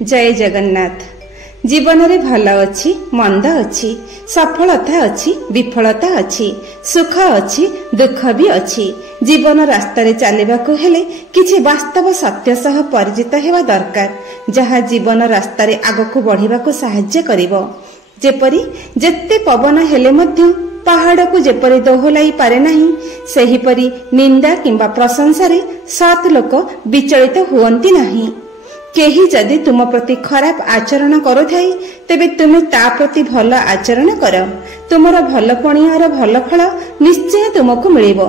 जय जगन्नाथ। जीवन रे भल अच्छी मंद अच्छी, सफलता अच्छी विफलता अच्छी, सुख अच्छी दुख भी अच्छी। जीवन रास्ता रे चलिबाकु हेले किछि वास्तव सत्य सह परिचित हेबा दरकार, जहा जीवन रास्ता रे आगकु बढ़िबाकु सहाय्य करिवो। जेपरि जेते पवन हेले मध्य पहाड़ को जेपरि दोहलाई पारे नाही, सेहिपरि निंदा किंबा प्रशंसा रे सात लोक विचलित हुअंती नाही। केही जदि तुम प्रति खराब आचरण करुथाई तेबे तुमे ता प्रति भल आचरण कर, तुमर भल पणियार भल फल निश्चय तुमको मिलिबो।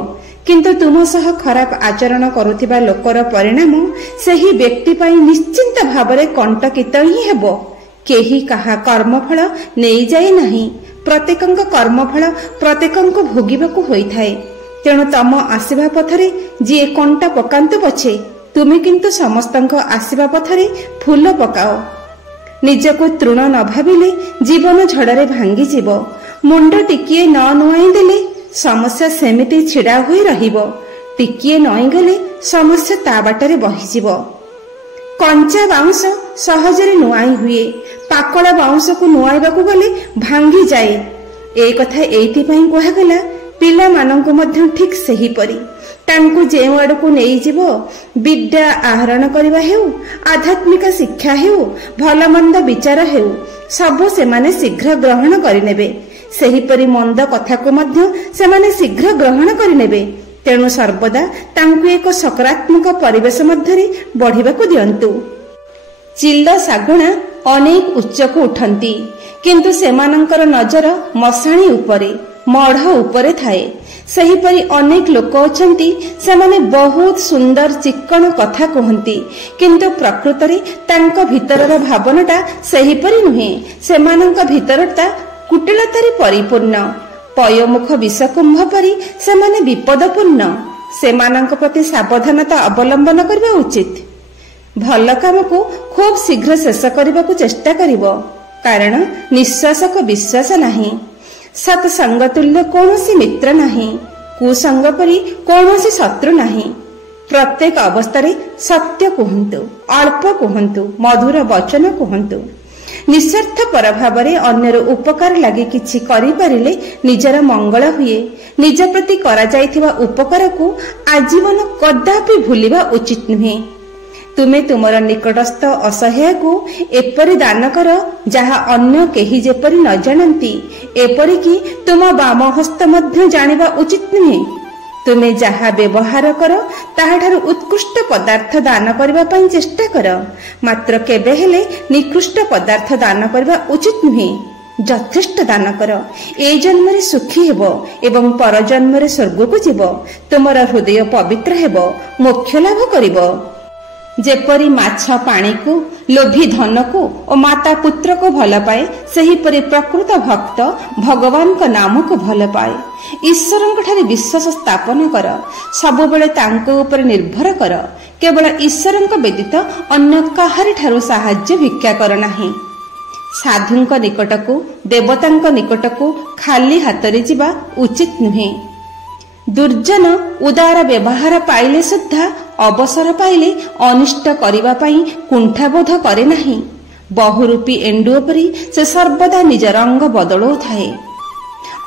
किंतु तुम सह खराब आचरण करुथिबा लोकर परिणाम सेही व्यक्ति पई निश्चिंत भावरे कंटकित ही हेबो। केही कहा कर्मफल नेई जाय नाही, प्रत्येकंक कर्मफल प्रत्येकंक भोगिबाकु होइथाय। तेणु तम आसीबा पथरे जे कंटा पकांतु पछे, तुमे किंतु समस्तंक आसीबा पथरे फूल पकाओ। निजको तृण न भाविले जीवन झड़रे भांगी जीवो। मुंड टिकिए न नुआई देले समस्या सेमिति छिड़ा होई रहिबो। टिकिए नई गले समस्या ता बाटरे बहिजिबो। कंचा बाउंस सहजरे नुआई हुए, पाकड़ बाउंस को नुआइबाकु गले भांगी जाए। ए कथा एइति पई कहा गला, पिला मानंकु मध्य ठीक सही परी तांकु जेउ आडकु नेई जीवो, विद्या आहरण करिबा हेउ, आध्यात्मिक शिक्षा हेउ, भल मंद विचार हेउ, सब सेमाने शीघ्र ग्रहण करिनेबे। सेहिपरि मंद कथाकु मध्य सेमाने शीघ्र ग्रहण करिनेबे। तेणु सर्वदा तांकु एक सकारात्मक परिवेश मध्यरे बढ़िबाकु दियंतु। चिल्ल सागुणा अनेक उच्चकु उठंती, किंतु सेमानंकर नजर मशाणी उपरे मढ़ उपरे थाए। सेहिपरि अनेक लोक अछंती, सेमाने बहुत सुंदर चिक्कण कथा कहंती, किंतु प्रकृतरे तांका भितरर भावनाटा सेहिपरि नुहे। सेमानंक भितरटा कुटिलतारे परिपूर्ण। पयोमुख विषकुंभ परि सेमाने विपदपूर्ण। सेमानंक प्रति सावधानता अवलंबन करबा उचित। भल काम को खूब शीघ्र शेष करबाकू चेष्टा करिवो, कारण निश्वास को विश्वास नाही। सत्संग तुल्य कौनसी मित्र नाही, कुसंग परि कौनसी शत्रु नाही। प्रत्येक अवस्था सत्य कहंतु, अल्प कहंतु, मधुर वचन कहंतु। निस्वार्थ पर भावरे अन्यर उपकार लागि किछि करि परिले निजर मंगल हुए। निज प्रति करा जाइथिबा उपकार को आजीवन कदापि भूलिबा उचित नुहे। तुमे तुमर निकटस्थ असहाय को एपरि दान कर जहा अन्य केही जेपरि न जानंती, एपरि कि तुम बाम हस्त मध्य जानिबा उचित नुहे। तुमे जहा व्यवहार कर ताहाठारु उत्कृष्ट पदार्थ दान करबा पई चेष्टा कर, मात्र केबे हेले निकृष्ट पदार्थ दान करबा उचित नुहे। यथेष्ट दान कर, ए जन्मरे सुखी हेबो एवं पर जन्मरे स्वर्ग को जीवो। तुमर हृदय पवित्र हेबो, मोक्ष लाभ करिवो। जेपरि माछ पानी को, लोभी धन को और माता पुत्र को भल पाए, सेहिपरि प्रकृत भक्त भगवान को नाम को भल पाए। ईश्वर ठारे विश्वास स्थापन कर, सब बेले तांको ऊपर निर्भर कर। केवल ईश्वर व्यतीत अन्य काहारी ठारू साहाय्य भिक्षा कर नाही। साधुंक निकटकू देवतांक निकटकू खाली हातरे जिबा उचित नुहे। दुर्जन उदार व्यवहार पाइले सुद्धा अवसर पाइले अनिष्ट करिबा पई कुंठाबोध करे नाही। बहुरूपी एंडुओ परी से सर्वदा निज रंग बदलौ थाए।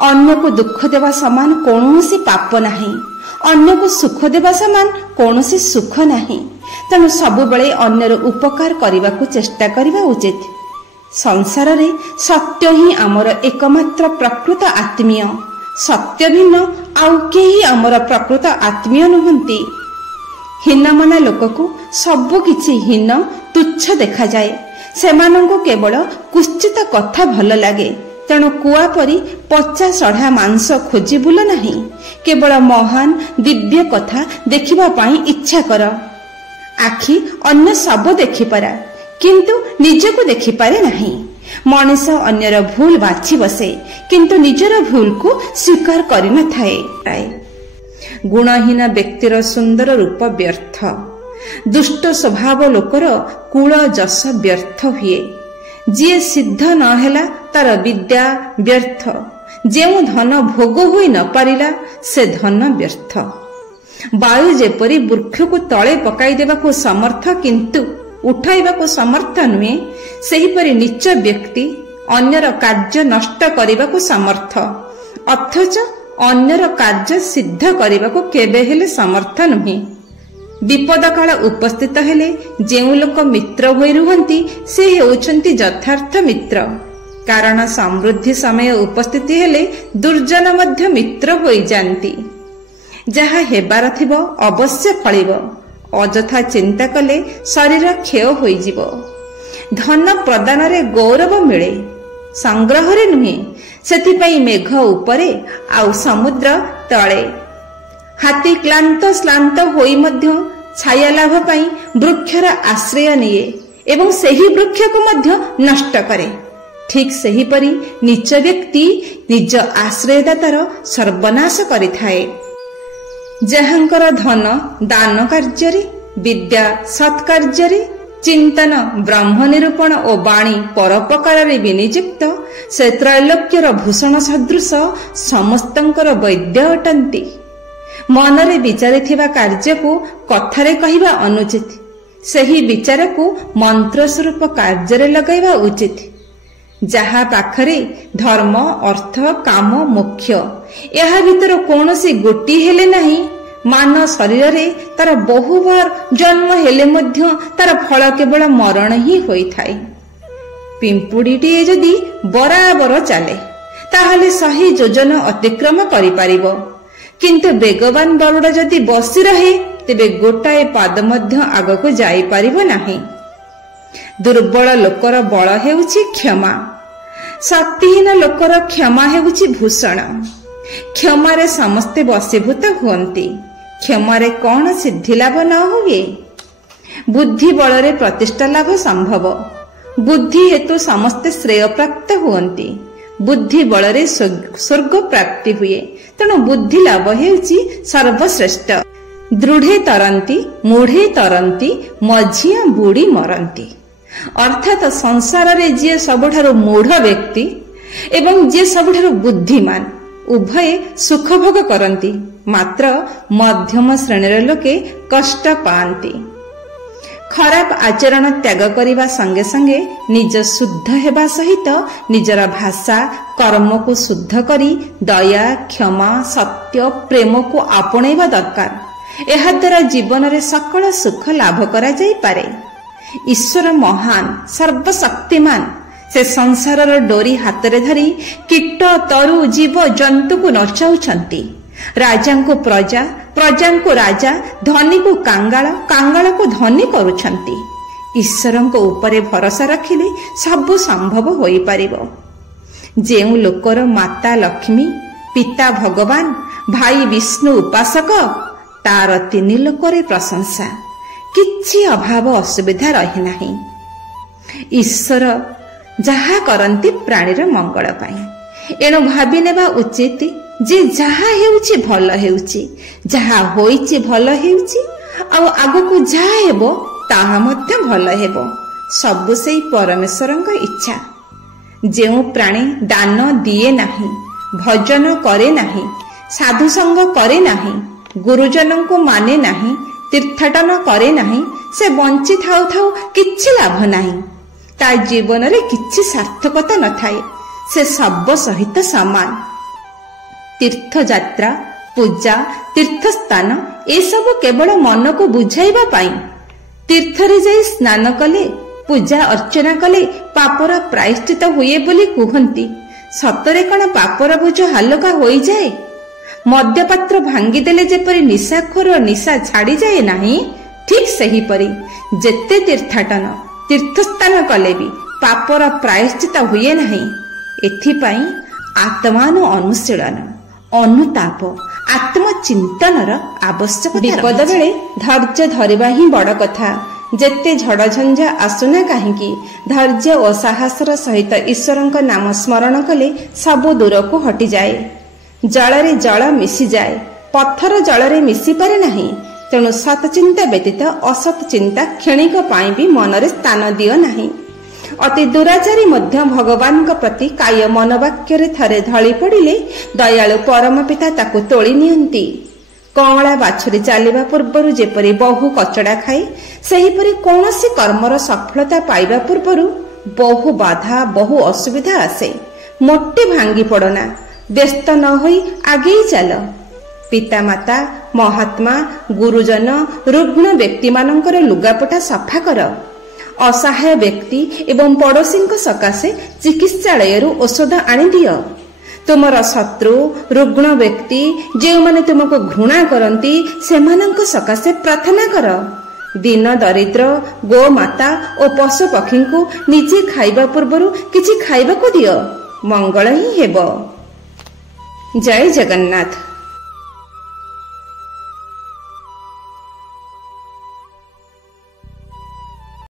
अन्य को दुख देवा समान कौनसी पाप नाही, अन्य को सुख देवा समान कौनसी सुख नाही। तेणु सबु बेले अन्यर उपकार करिबाकू चेष्टा करिबा उचित। संसार रे सत्य ही आमर एकमात्र प्रकृत आत्मीय। सत्य भिन्न आउ केही आमर प्रकृत आत्मीय नुहंती। हीनमना लोक को सबु किछि हीन तुच्छ देखा जाए। सेमानंको केवल कुश्चित कथा भल लागे। तेणु कुआ परी पचा सढ़ा मांस खोजी बुल नाही। केवल महान दिव्य कथा देखिबा पाई इच्छा कर। आखि अन्य सब देखिपारा, किंतु निजको देखिपारे नाही। मनुष्य अन्यर भूल बाछि बसे, किंतु निजर भूल को स्वीकार करि न थाए। गुणहीन व्यक्तिर सुंदर रूप व्यर्थ, दुष्ट स्वभाव लोकर कुल जस व्यर्थ हुए। जे सिद्ध न हेला तार विद्या व्यर्थ। जेउ धन भोग होई न पारिला से धन व्यर्थ। वायु जेपरी वृक्ष को तले पकाई देबाकू समर्थ, किंतु ଉଠାଇବାକୁ ସମର୍ଥ ନୁହେଁ, ସେହିପରି ନୀଚ ବ୍ୟକ୍ତି ଅନ୍ୟର କାର୍ଯ୍ୟ ନଷ୍ଟ କରିବାକୁ ସମର୍ଥ, ଅଥଚ ଅନ୍ୟର କାର୍ଯ୍ୟ ସିଦ୍ଧ କରିବାକୁ କେବେ ହେଲେ ସମର୍ଥ ନୁହେଁ। ବିପଦ କାଳ ଉପସ୍ଥିତ ହେଲେ ଯେଉଁ ଲୋକ ମିତ୍ର ହୋଇ ରୁହନ୍ତି ସେ ହେଉଛନ୍ତି ଯଥାର୍ଥ ମିତ୍ର। କାରଣ ସମୃଦ୍ଧି ସମୟ ଉପସ୍ଥିତି ହେଲେ ଦୁର୍ଜନ ମଧ୍ୟ ମିତ୍ର ହୋଇଯାନ୍ତି। ଯାହା ହେବାର ଥିବ ଅବଶ୍ୟ ଫଳିବ, ଅଯଥା ଚିନ୍ତା କଲେ ଶରୀର କ୍ଷୟ ହୋଇଯିବ। ଧନ ପ୍ରଦାନରେ ଗୌରବ ମିଳେ, ସଂଗ୍ରହରେ ନୁହେଁ। ସେଥିପାଇଁ ମେଘ ଉପରେ ଆଉ ସମୁଦ୍ର ତଳେ। ହାତୀ କ୍ଳାନ୍ତ ଶ୍ଳାନ୍ତ ହୋଇ ମଧ୍ୟ ଛାୟା ଲାଭ ପାଇଁ ବୃକ୍ଷର ଆଶ୍ରୟ ନିଏ ଏବଂ ସେହି ବୃକ୍ଷକୁ ମଧ୍ୟ ନଷ୍ଟ କରେ। ଠିକ୍ ସେହିପରି ନୀଚ ବ୍ୟକ୍ତି ନିଜ ଆଶ୍ରୟଦାତାର ସର୍ବନାଶ କରିଥାଏ। ଯାହାଙ୍କର ଧନ ଦାନ କାର୍ଯ୍ୟରେ, ବିଦ୍ୟା ସତ୍କାର୍ଯ୍ୟରେ, ଚିନ୍ତନ ବ୍ରହ୍ମ ନିରୂପଣ ଓ ବାଣୀ ପରୋପକାରରେ ବିନିଯୁକ୍ତ, ସେ ତ୍ରୈଲୋକ୍ୟର ଭୂଷଣ ସଦୃଶ ସମସ୍ତଙ୍କର ବୈଦ୍ୟ ଅଟନ୍ତି। ମନରେ ବିଚାରିଥିବା କାର୍ଯ୍ୟକୁ କଥାରେ କହିବା ଅନୁଚିତ, ସେହି ବିଚାରକୁ ମନ୍ତ୍ର ସ୍ୱରୂପ କାର୍ଯ୍ୟରେ ଲଗାଇବା ଉଚିତ। ଯାହା ପାଖରେ ଧର୍ମ, ଅର୍ଥ, କାମ, ମୋକ୍ଷ ଏହା ଭିତରୁ କୌଣସି ଗୋଟିଏ ହେଲେ ନାହିଁ, ମାନ ଶରୀରରେ ତାର ବହୁବାର ଜନ୍ମ ହେଲେ ମଧ୍ୟ ତାର ଫଳ କେବଳ ମରଣ ହିଁ ହୋଇଥାଏ। ପିମ୍ପୁଡ଼ିଟିଏ ଯଦି ବରାବର ଚାଲେ ତାହେଲେ 100 ଯୋଜନ ଅତିକ୍ରମ କରିପାରିବ, କିନ୍ତୁ ବେଗବାନ ଗରୁଡ଼ ଯଦି ବସି ରହେ ତେବେ ଗୋଟାଏ ପାଦ ମଧ୍ୟ ଆଗକୁ ଯାଇପାରିବ ନାହିଁ। ଦୁର୍ବଳ ଲୋକର ବଳ ହେଉଛି କ୍ଷମା, ଶକ୍ତିହୀନ ଲୋକର କ୍ଷମା ହେଉଛି ଭୂଷଣ। କ୍ଷମାରେ ସମସ୍ତେ ବଶୀଭୂତ ହୁଅନ୍ତି। କ୍ଷମାରେ କଣ ସିଦ୍ଧି ଲାଭ ନ ହୁଏ? ବୁଦ୍ଧି ବଳରେ ପ୍ରତିଷ୍ଠା ଲାଭ ସମ୍ଭବ। ବୁଦ୍ଧି ହେତୁ ସମସ୍ତେ ଶ୍ରେୟ ପ୍ରାପ୍ତ ହୁଅନ୍ତି। ବୁଦ୍ଧି ବଳରେ ସ୍ୱର୍ଗ ପ୍ରାପ୍ତି ହୁଏ। ତେଣୁ ବୁଦ୍ଧି ଲାଭ ହେଉଛି ସର୍ବଶ୍ରେଷ୍ଠ। ଦୃଢ଼େ ତରନ୍ତି, ମୂଢ଼େ ତରନ୍ତି, ମଝିଆ ବୁଡ଼ି ମରନ୍ତି। ଅର୍ଥାତ ସଂସାରରେ ଯିଏ ସବୁଠାରୁ ମୂଢ଼ ବ୍ୟକ୍ତି ଏବଂ ଯିଏ ସବୁଠାରୁ ବୁଦ୍ଧିମାନ, ଉଭୟେ ସୁଖ ଭୋଗ କରନ୍ତି, ମାତ୍ର ମଧ୍ୟମ ଶ୍ରେଣୀର ଲୋକେ କଷ୍ଟ ପାଆନ୍ତି। ଖରାପ ଆଚରଣ ତ୍ୟାଗ କରିବା ସଙ୍ଗେ ସଙ୍ଗେ ନିଜ ଶୁଦ୍ଧ ହେବା ସହିତ ନିଜର ଭାଷା କର୍ମକୁ ଶୁଦ୍ଧ କରି ଦୟା, କ୍ଷମା, ସତ୍ୟ, ପ୍ରେମକୁ ଆପଣେଇବା ଦରକାର। ଏହାଦ୍ୱାରା ଜୀବନରେ ସକଳ ସୁଖ ଲାଭ କରାଯାଇପାରେ। ଈଶ୍ୱର ମହାନ, ସର୍ବଶକ୍ତିମାନ। ସେ ସଂସାରର ଡୋରି ହାତରେ ଧରି କୀଟ, ତରୁ, ଜୀବ ଜନ୍ତୁକୁ ନଚାଉଛନ୍ତି। ରାଜାଙ୍କୁ ପ୍ରଜା, ପ୍ରଜାଙ୍କୁ ରାଜା, ଧନୀକୁ କାଙ୍ଗାଳ, କାଙ୍ଗାଳକୁ ଧନୀ କରୁଛନ୍ତି। ଈଶ୍ୱରଙ୍କ ଉପରେ ଭରସା ରଖିଲେ ସବୁ ସମ୍ଭବ ହୋଇପାରିବ। ଯେଉଁ ଲୋକର ମାତା ଲକ୍ଷ୍ମୀ, ପିତା ଭଗବାନ, ଭାଇ ବିଷ୍ଣୁ ଉପାସକ, ତାର 3 ଲୋକରେ ପ୍ରଶଂସା। କିଛି ଅଭାବ ଅସୁବିଧା ରହି ନାହିଁ। ଈଶ୍ୱର ଯାହା କରନ୍ତି ପ୍ରାଣୀର ମଙ୍ଗଳ ପାଇଁ। ଏଣୁ ଭାବି ନେବା ଉଚିତ ଯେ ଯାହା ହେଉଛି ଭଲ ହେଉଛି, ଯାହା ହୋଇଛି ଭଲ ହେଉଛି, ଆଉ ଆଗକୁ ଯାହା ହେବ ତାହା ମଧ୍ୟ ଭଲ ହେବ। ସବୁ ସେଇ ପରମେଶ୍ୱରଙ୍କ ଇଚ୍ଛା। ଯେଉଁ ପ୍ରାଣୀ ଦାନ ଦିଏ ନାହିଁ, ଭଜନ କରେ ନାହିଁ, ସାଧୁସଙ୍ଗ କରେ ନାହିଁ, ଗୁରୁଜନଙ୍କୁ ମାନେ ନାହିଁ, ତୀର୍ଥାଟନ କରେ ନାହିଁ, ସେ ବଞ୍ଚି ଥାଉ ଥାଉ କିଛି ଲାଭ ନାହିଁ। ତା ଜୀବନରେ କିଛି ସାର୍ଥକତା ନଥାଏ। ସେ ଶବ ସହିତ ସମାନ। ତୀର୍ଥଯାତ୍ରା, ପୂଜା, ତୀର୍ଥସ୍ଥାନ ଏସବୁ କେବଳ ମନକୁ ବୁଝାଇବା ପାଇଁ। ତୀର୍ଥରେ ଯାଇ ସ୍ନାନ କଲେ, ପୂଜା ଅର୍ଚ୍ଚନା କଲେ ପାପର ପ୍ରାୟଶ୍ଚିତ ହୁଏ ବୋଲି କୁହନ୍ତି। ସତରେ କଣ ପାପର ବୋଝ ହାଲକା ହୋଇଯାଏ? ମଦ୍ୟପାତ୍ର ଭାଙ୍ଗିଦେଲେ ଯେପରି ନିଶାଖୋର ନିଶା ଛାଡ଼ିଯାଏ ନାହିଁ, ଠିକ୍ ସେହିପରି ଯେତେ ତୀର୍ଥାଟନ, ତୀର୍ଥସ୍ଥାନ କଲେ ବି ପାପର ପ୍ରାୟଶ୍ଚିତ ହୁଏ ନାହିଁ। ଏଥିପାଇଁ ଆତ୍ମାନ ଅନୁଶୀଳନ, ଅନୁତାପ, ଆତ୍ମଚିନ୍ତନର ଆବଶ୍ୟକତା। ବିପଦ ବେଳେ ଧୈର୍ଯ୍ୟ ଧରିବା ହିଁ ବଡ଼ କଥା। ଯେତେ ଝଡ଼ଝଞ୍ଝା ଆସୁନା କାହିଁକି, ଧୈର୍ଯ୍ୟ ଓ ସାହସର ସହିତ ଈଶ୍ୱରଙ୍କ ନାମ ସ୍ମରଣ କଲେ ସବୁ ଦୂରକୁ ହଟିଯାଏ। ଜଳରେ ଜଳ ମିଶିଯାଏ, ପଥର ଜଳରେ ମିଶିପାରେ ନାହିଁ। ତେଣୁ ସତ୍ ଚିନ୍ତା ବ୍ୟତୀତ ଅସତ୍ ଚିନ୍ତା କ୍ଷଣିକ ପାଇଁ ବି ମନରେ ସ୍ଥାନ ଦିଅ ନାହିଁ। ଅତି ଦୁରାଚାରୀ ମଧ୍ୟ ଭଗବାନଙ୍କ ପ୍ରତି କାୟ ମନୋବାକ୍ୟରେ ଥରେ ଢଳି ପଡ଼ିଲେ ଦୟାଳୁ ପରମ ପିତା ତାକୁ ତୋଳି ନିଅନ୍ତି। କଅଁଳା ବାଛୁରୀ ଚାଲିବା ପୂର୍ବରୁ ଯେପରି ବହୁ କଚଡ଼ା ଖାଏ, ସେହିପରି କୌଣସି କର୍ମର ସଫଳତା ପାଇବା ପୂର୍ବରୁ ବହୁ ବାଧା ବହୁ ଅସୁବିଧା ଆସେ। ମୋଟେ ଭାଙ୍ଗି ପଡ଼ନା, ବ୍ୟସ୍ତ ନ ହୋଇ ଆଗେଇ ଚାଲ। ପିତାମାତା, ମହାତ୍ମା, ଗୁରୁଜନ, ରୁଗ୍ଣ ବ୍ୟକ୍ତିମାନଙ୍କର ଲୁଗାପଟା ସଫା କର। ଅସହାୟ ବ୍ୟକ୍ତି ଏବଂ ପଡ଼ୋଶୀଙ୍କ ସକାଶେ ଚିକିତ୍ସାଳୟରୁ ଔଷଧ ଆଣିଦିଅ। ତୁମର ଶତ୍ରୁ, ରୁଗ୍ଣ ବ୍ୟକ୍ତି, ଯେଉଁମାନେ ତୁମକୁ ଘୃଣା କରନ୍ତି, ସେମାନଙ୍କ ସକାଶେ ପ୍ରାର୍ଥନା କର। ଦୀନ ଦରିଦ୍ର, ଗୋମାତା ଓ ପଶୁ ପକ୍ଷୀଙ୍କୁ ନିଜେ ଖାଇବା ପୂର୍ବରୁ କିଛି ଖାଇବାକୁ ଦିଅ। ମଙ୍ଗଳ ହିଁ ହେବ। ଜୟ ଜଗନ୍ନାଥ।